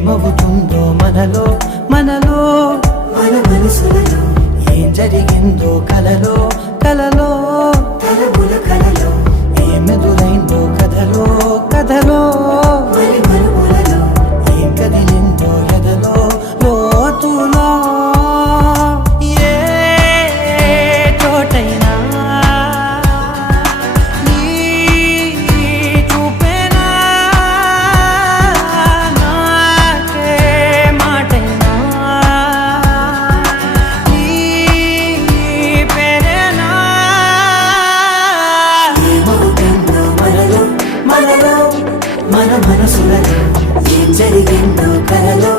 ఏమవుతుందో మనలో మనలో మన మనసులలో ఏం జరిగిందో కలలో కలలో తలముల కలలో ఏమెదురైందో కథలో కథలో మరి మరుపులలో ఏం కదిలిందో ఎదలో లోతులో ఏ చోటైనా నీ చూపేనా నాకే మాటైనా నీ పేరేనా ఏమవుతుందో మనలో మన మనసులలో ఏం జరిగిందో కలలో